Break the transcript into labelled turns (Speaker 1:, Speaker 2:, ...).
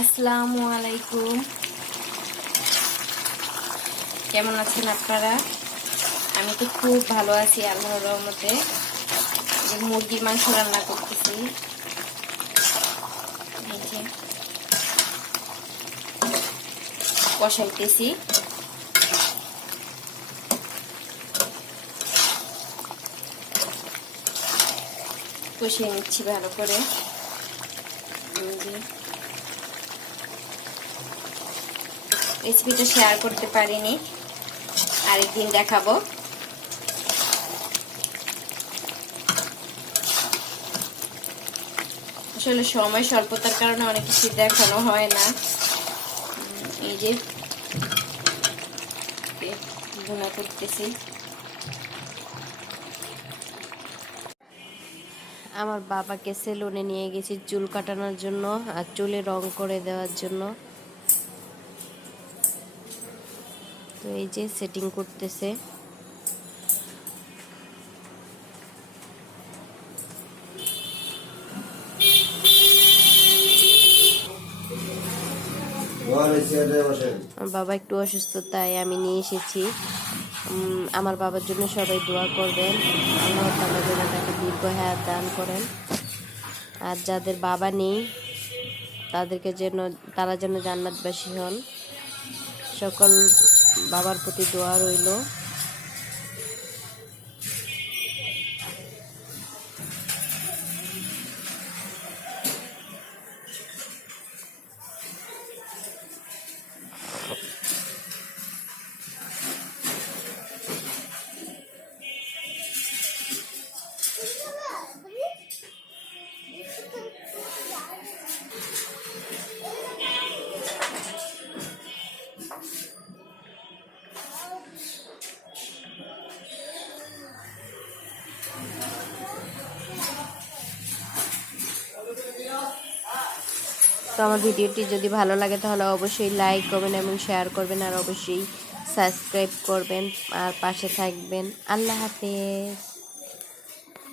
Speaker 1: আসসালামু আলাইকুম। কেমন আছেন আপনারা? আমি তো খুব ভালো আছি, আল্লাহর রহমতে। মুরগির মাংস রান্না করতেছি। কষাইতেছি। কষিয়ে নিচ্ছি ভালো করে যে রেসিপিটা শেয়ার করতে পারিনি। আরেকদিন দেখাবো। আসলে সময় স্বল্পতার কারণে অনেক কিছু দেখানো হয় না। এই যে ভুনা করতেছি। আমার বাবাকে সেলুনে নিয়ে গেছি চুল কাটানোর জন্য আর চুলে রং করে দেওয়ার জন্য। তো এই যে সেটিং করতেছে। আমার বাবা একটু অসুস্থ তাই আমি নিয়ে এসেছি। আমার বাবার জন্য সবাই দোয়া করবেন। আল্লাহ তাআলা যেন তাকে দীর্ঘ হায়াত দান করেন। আর যাদের বাবা নেই তাদেরকে যেন তারা যেন জান্নাতবাসী হন। সকল বাবার প্রতি দোয়া রইল। তো আমার ভিডিওটি যদি ভালো লাগে তাহলে অবশ্যই লাইক করবেন এবং শেয়ার করবেন আর অবশ্যই সাবস্ক্রাইব করবেন আর পাশে থাকবেন। আল্লাহ হাফেজ।